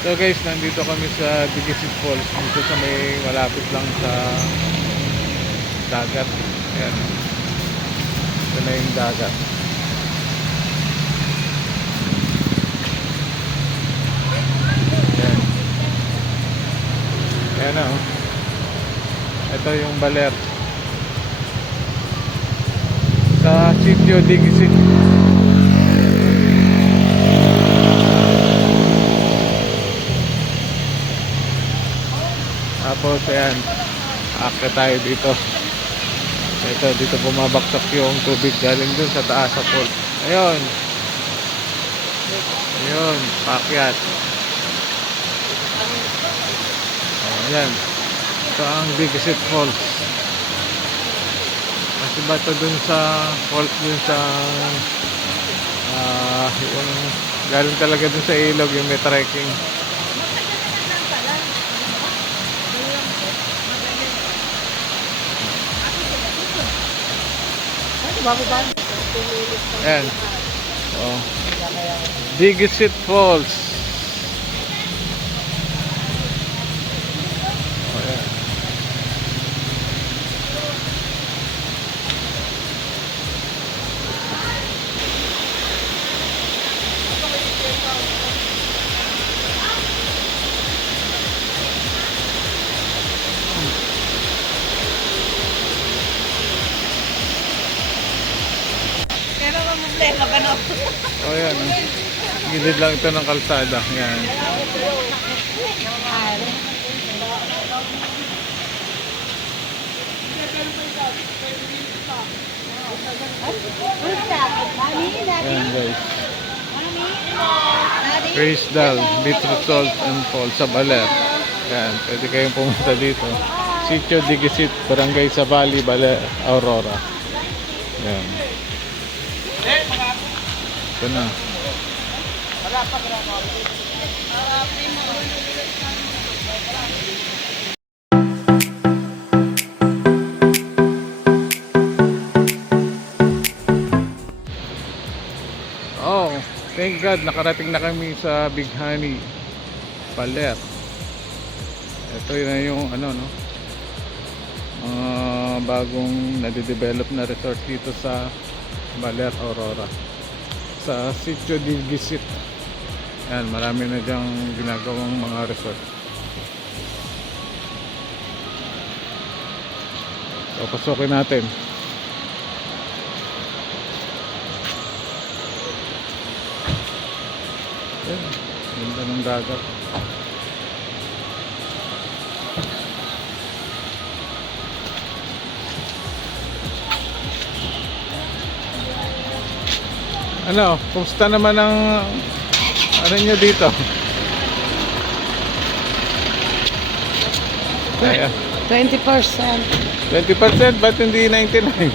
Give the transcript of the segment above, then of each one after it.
So guys, nandito kami sa Digisit Falls, dito sa may malapit lang sa dagat. Ayan, ito na yung dagat. Ayan, ayan na oh. Ito yung baler sa Sitio Digisit. Tapos ayan, aakyat tayo dito. Ito, dito bumabaksak yung tubig galing dun sa taas sa falls. Ayun. Ayun, paakyat. Ayan. Ito ang Digisit Falls. Kasi ba ito dun sa falls dun sa yung galing talaga dun sa ilog yung may trekking. Ayan. Oh. Digisit Falls. Oh, ayan. Pero problema ka no? Oh, ayan. Oh. Gilid lang ito ng kalsada. Ayan. Ayan guys. Crystal, Beetroot Salt and Falls sa Baler. Ayan, pwede kayong pumunta dito. Sitio Digisit, Barangay Savali, Baler, Aurora. Ayan. Ito na. Oh, thank God, nakarating na kami sa Bighani, Baler. Ito na yung ano no, bagong nade-develop na resort dito sa Baler, Aurora, sa Sitio Digisit. Yan, marami na dyang ginagawang mga resort. So, pasokin natin. Yan, ganda ng dagat. Ano, kumusta naman ang ano nyo dito? Ayan. 20%. 20%? Ba't hindi 99%?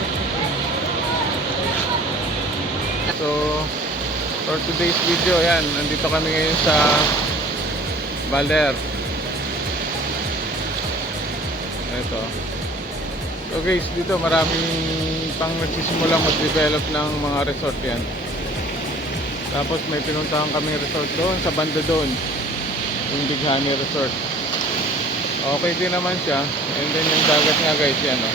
So, for today's video, yan, nandito kami ngayon sa Baler. Ito. So guys, dito maraming pang nagsisimulang mag-develop ng mga resort yan. Tapos may pinuntahan kami resort doon, sa banda doon, yung Bighani Resort. Okay din naman siya. And then yung dagat nga guys, yan o.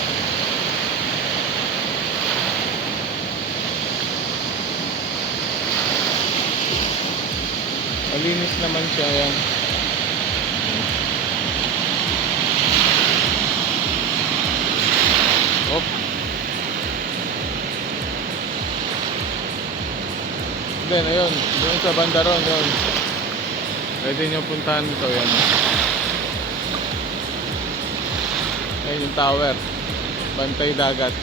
Malinis naman siya, yan. Op. Then ayun, doon sa banda ron, yun. Pwede nyo puntahan ito, yan. Ayun yung tower, bantay dagat.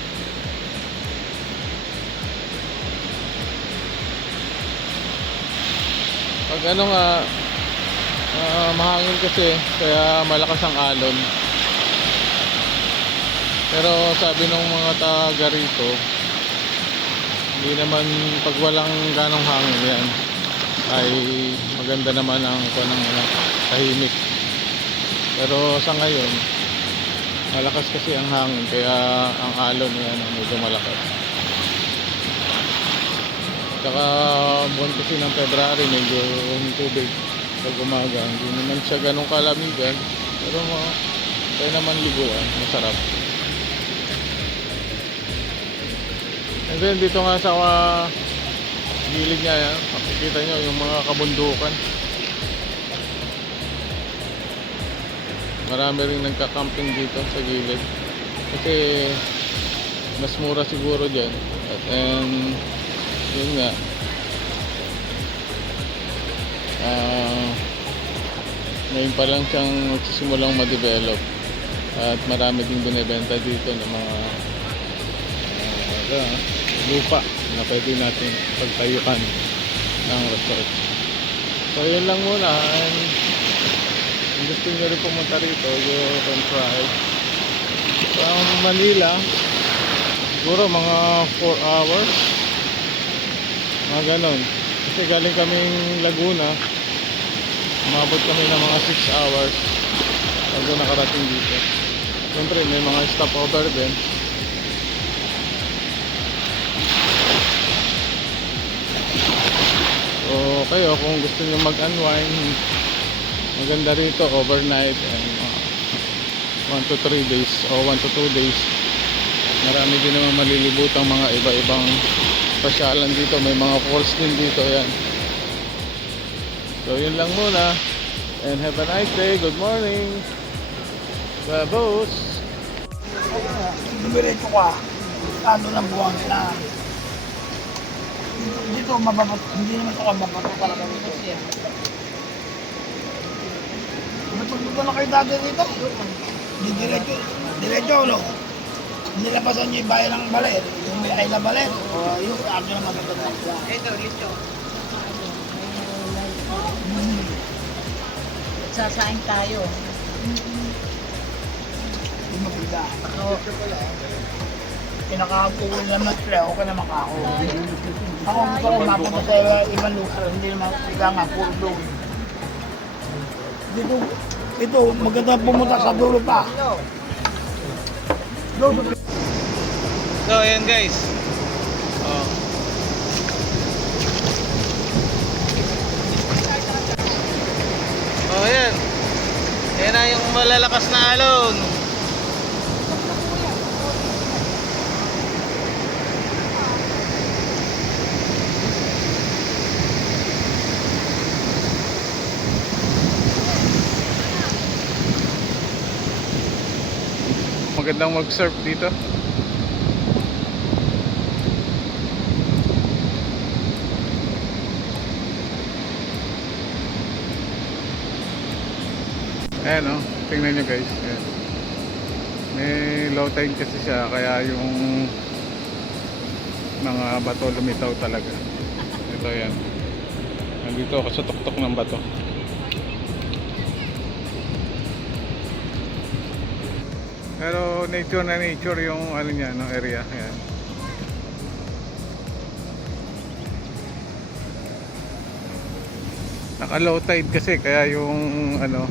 Pag ano nga, mahangin kasi, kaya malakas ang alon. Pero sabi ng mga taga rito, hindi naman pag walang ganong hangin yan ay maganda naman ang tahimik. Pero sa ngayon malakas kasi ang hangin, kaya ang alon yan medyo malakas. Saka buwan kasi ng February medyo yung tubig pag umaga. Hindi naman siya ganong kalamigan. Pero kaya naman liguan. Masarap. And then dito nga sa gilid niya yan, makikita nyo yung mga kabundukan. Marami rin nagka-camping dito sa gilid. Kasi mas mura siguro dyan. And yun nga, ngayon pa lang siyang nagsisimulang ma-develop. At marami din binibenta dito ng mga lupa na pwede natin pagtayukan ng resort. So yun lang muna. And kung gusto nyo rin pumunta rito, you can try. From Manila, siguro mga 4 hours, mga ganon. Kasi galing kaming Laguna, umabot kami ng mga 6 hours bago nakarating dito. Siyempre may mga stopover din. So kayo kung gusto nyo mag-unwind, maganda rito overnight and 1 to 3 days o 1 to 2 days. Marami din naman malilibutang mga iba-ibang pasyalan dito. May mga falls din dito yan. So yun lang muna. And have a nice day. Good morning. Babos. Dumiretso ka, ano ng buwan na. Dito mababato, hindi naman ito mababato talaga dito siya. Matulog na kayo dati dito. Di diretso, no? Nilapasan niyo yung bayan ng Baler, yung may Ayla Baler, o yung ano naman ito na. Ito, dito. Sasain tayo. Yung maganda. Oo. Pinakakapulong naman sila, okay naman ako. Ako gusto ko mapunta sa ibang lugar, hindi naman kailangan puro doon. Ito, maganda pumunta sa dulo pa. Doon. So ayan guys. Oh ayan. Ayan na yung malalakas na alon. Magandang mag-surf dito. Ayan o, tingnan nyo guys. Ayan. May low tide kasi siya, kaya yung mga bato lumitaw talaga. Ito yan. Nandito ako sa tuktok ng bato. Pero nature na nature yung ano niya, no, area. Ayan. Naka low tide kasi, kaya yung ano